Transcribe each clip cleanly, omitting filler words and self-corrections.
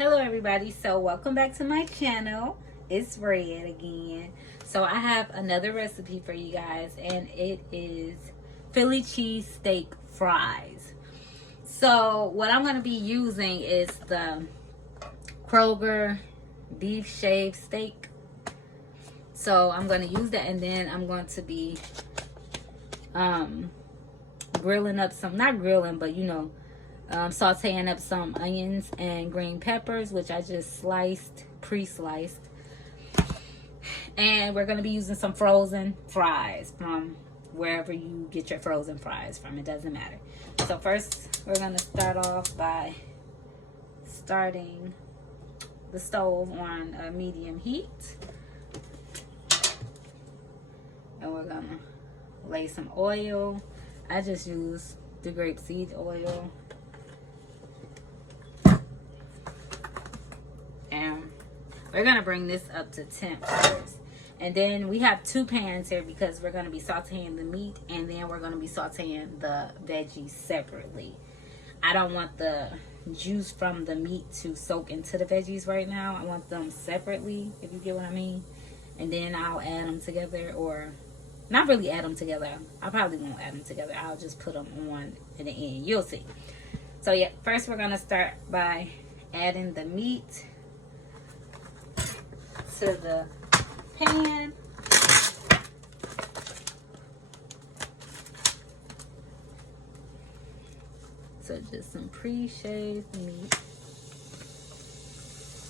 Hello everybody, so welcome back to my channel. It's Red again. So I have another recipe for you guys, and it is Philly cheese steak fries. So what I'm going to be using is the Kroger beef shaved steak. So I'm going to use that, and then I'm going to be grilling up some, not grilling, but sauteing up some onions and green peppers, which I just pre-sliced. And we're going to be using some frozen fries from wherever you get your frozen fries from. It doesn't matter. So first, we're going to start off by starting the stove on a medium heat. And we're going to lay some oil. I just use the grapeseed oil. We're going to bring this up to temp first. And then we have two pans here because we're going to be sauteing the meat, and then we're going to be sauteing the veggies separately. I don't want the juice from the meat to soak into the veggies right now. I want them separately, if you get what I mean. And then I'll add them together, or not really add them together. I probably won't add them together. I'll just put them on in the end. You'll see. So yeah, first we're going to start by adding the meat to the pan. So just some pre-shaved meat.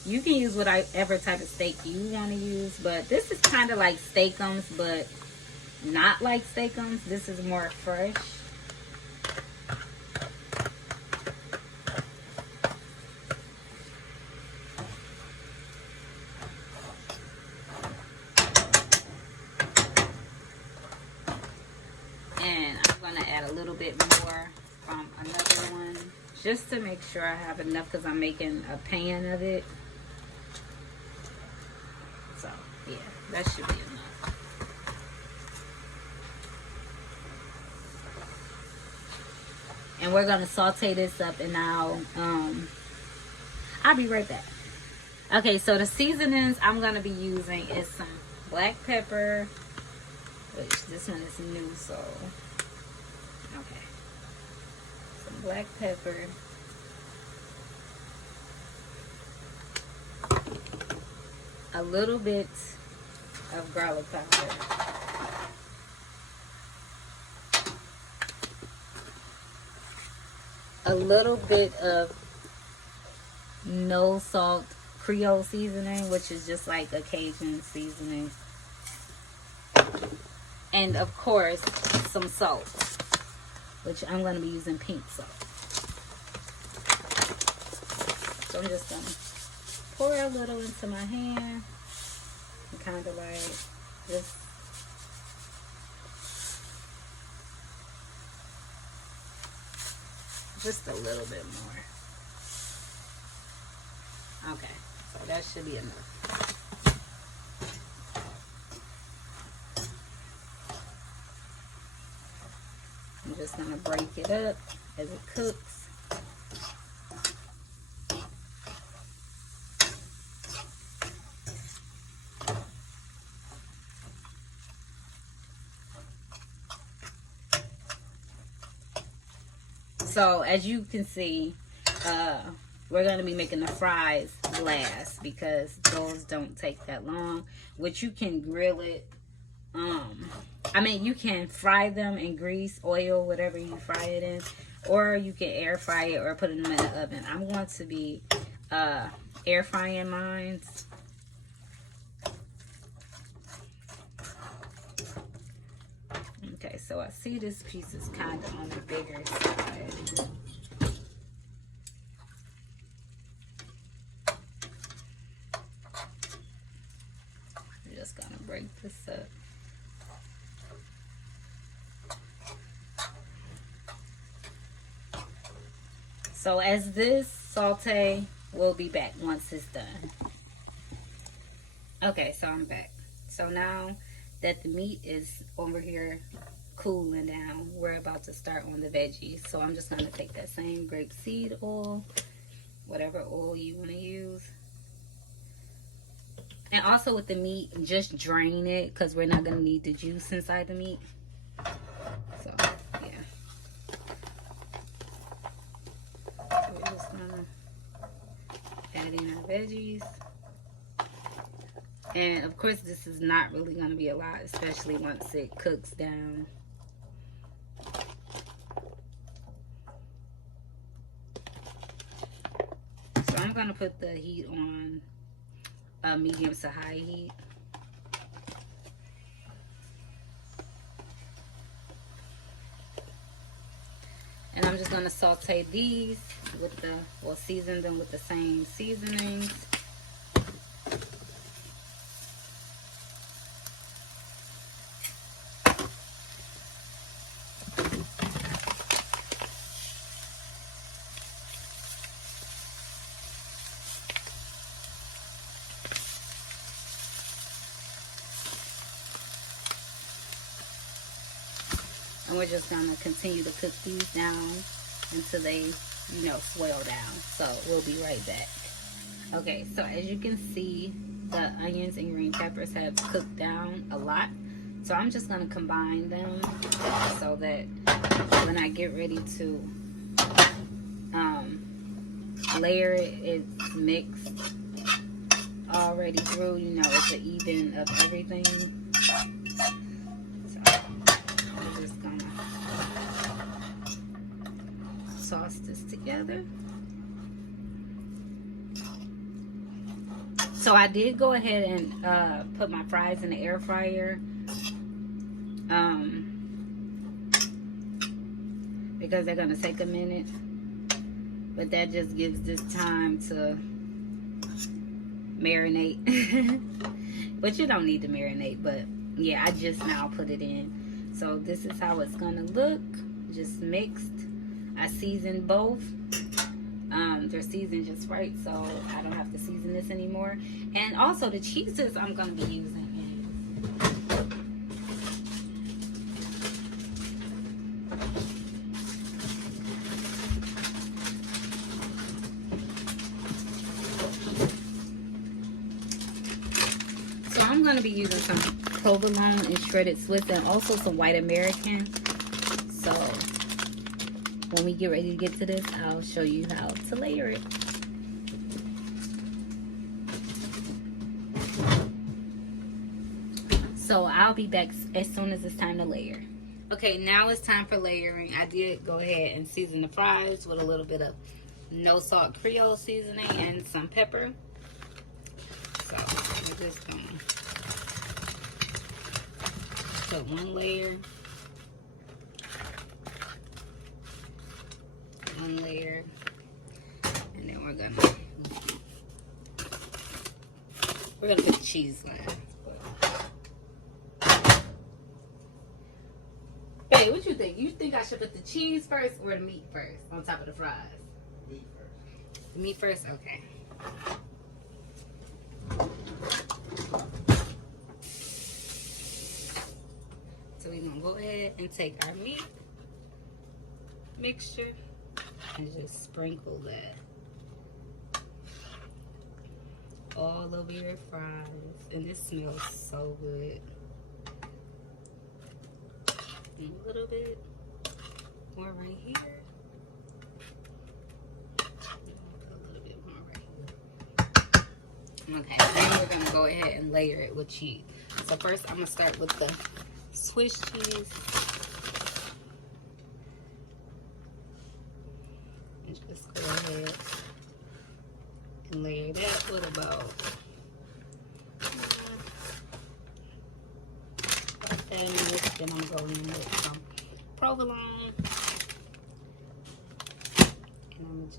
You can use whatever type of steak you want to use, but this is kind of like steakums, but not like steakums. This is more fresh. A little bit more from another one just to make sure I have enough, because I'm making a pan of it. So yeah, that should be enough. And we're gonna saute this up, and I'll be right back. Okay, so the seasonings I'm gonna be using is some black pepper, which this one is new, so okay. Some black pepper. A little bit of garlic powder. A little bit of no salt Creole seasoning, which is just like a Cajun seasoning. And of course, some salt, which I'm going to be using pink salt. So I'm just going to pour a little into my hand and kind of like just a little bit more. Okay, so that should be enough. I'm just going to break it up as it cooks. So as you can see, we're going to be making the fries last because those don't take that long, which you can grill it. You can fry them in grease, oil, whatever you fry it in, or you can air fry it or put them in the oven. I'm going to be air frying mine. Okay, so I see this piece is kind of on the bigger side. I'm just gonna break this up. So as this saute, we'll be back once it's done. Okay, so I'm back. So now that the meat is over here cooling down, we're about to start on the veggies. So I'm just going to take that same grapeseed oil whatever oil you want to use. And also with the meat, just drain it because we're not going to need the juice inside the meat. So, yeah. So we're just going to add in our veggies. And of course, this is not really going to be a lot, especially once it cooks down. So I'm going to put the heat on medium to high heat. And I'm just going to saute these with the, well, season them with the same seasonings. And we're just going to continue to cook these down until they, you know, swell down. So we'll be right back. Okay, so as you can see, the onions and green peppers have cooked down a lot. So I'm just going to combine them so that when I get ready to layer it, it's mixed already through, you know, it's an even of everything. I'm just going to toss this together. So I did go ahead and put my fries in the air fryer. Because they're going to take a minute. But that just gives this time to marinate. But you don't need to marinate. But yeah, I just now put it in. So this is how it's going to look. Just mixed. I seasoned both. They're seasoned just right, so I don't have to season this anymore. And also the cheeses I'm going to be using. So I'm going to be using some provolone and shredded Swiss and also some white American. So when we get ready to get to this, I'll show you how to layer it. So I'll be back as soon as it's time to layer. Okay, now it's time for layering. I did go ahead and season the fries with a little bit of no salt Creole seasoning and some pepper. So we're just gonna put one layer. One layer, and then we're gonna put the cheese last. Hey, what you think? You think I should put the cheese first or the meat first on top of the fries? Meat first. The meat first? Okay. So we're gonna go ahead and take our meat mixture and just sprinkle that all over your fries. And this smells so good. And a little bit more right here. A little bit more right here. Okay, then we're gonna go ahead and layer it with cheese. So first I'm gonna start with the Swiss cheese. And just go ahead and layer that with about 10 minutes. Then I'm going in with some provolone. And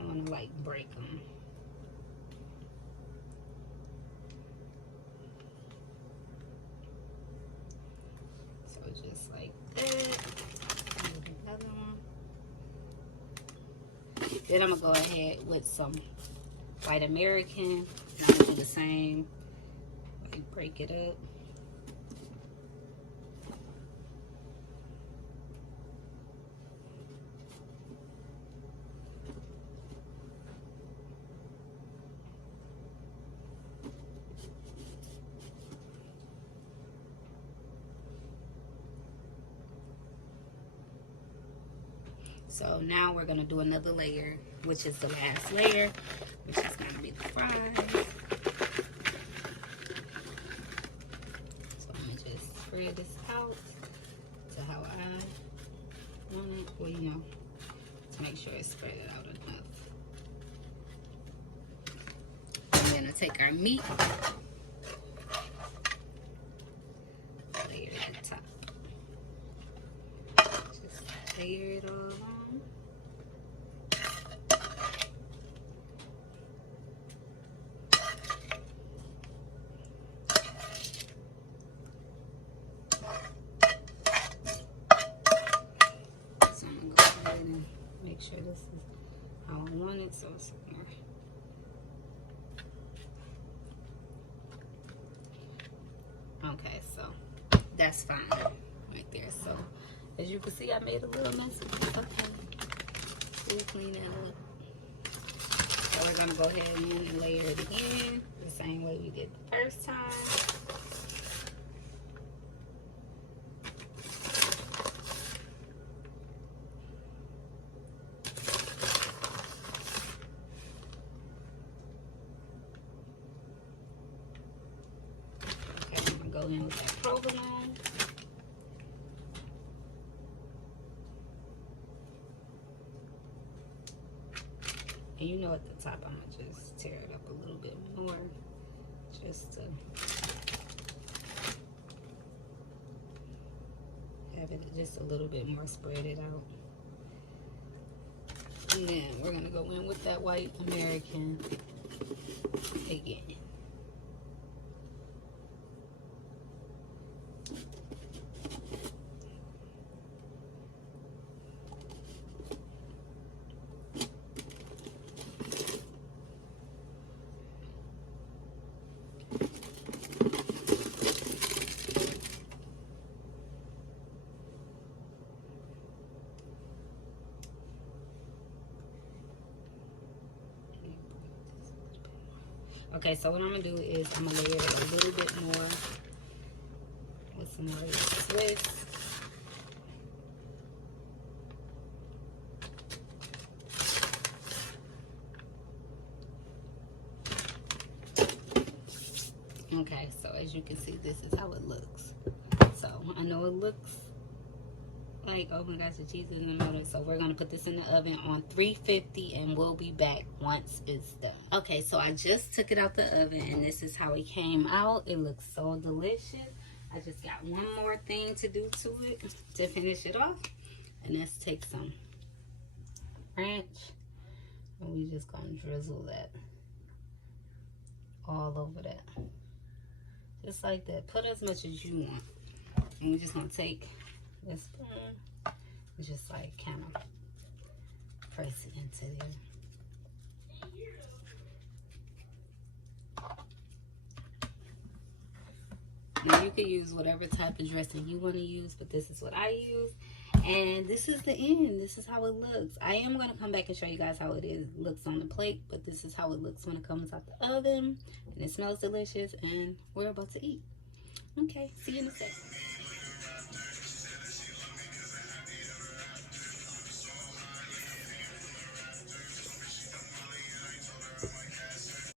I want to like break them. So just like that. Another one. Then I'm gonna go ahead with some white American. And I'm gonna do the same. Like break it up. So now we're gonna do another layer, which is the last layer, which is gonna be the fries. So I'm gonna just spread this out to how I want it. Well, you know, to make sure it's spread out enough. I'm gonna take our meat, layer it at the top. Just layer it all on. So I'm gonna go ahead and make sure this is how I want it, so it's more. Okay, so that's fine right there. So as you can see, I made a little mess of it. Okay, we'll clean that up. So we're gonna go ahead and layer it again the same way we did the first time. Okay, I'm gonna go in with that provolone. And you know, at the top, I'm gonna just tear it up a little bit more, just to have it just a little bit more spread it out. And then we're gonna go in with that white American again. Okay, so what I'm gonna do is I'm gonna layer it a little bit more with some more Swiss. Okay, so as you can see, this is how it looks. So I know it looks like, oh my gosh, the cheese is in the middle. So we're gonna put this in the oven on 350 and we'll be back once it's done. Okay, so I just took it out the oven and this is how it came out. It looks so delicious. I just got one more thing to do to it to finish it off, and let's take some ranch and we just gonna drizzle that all over that, just like that. Put as much as you want, and we're just gonna take this spoon and just like kind of press it into there. Now you can use whatever type of dressing you want to use, but this is what I use. And this is the end. This is how it looks. I am going to come back and show you guys how looks on the plate, but this is how it looks when it comes out the oven. And it smells delicious, and we're about to eat. Okay, see you in a second.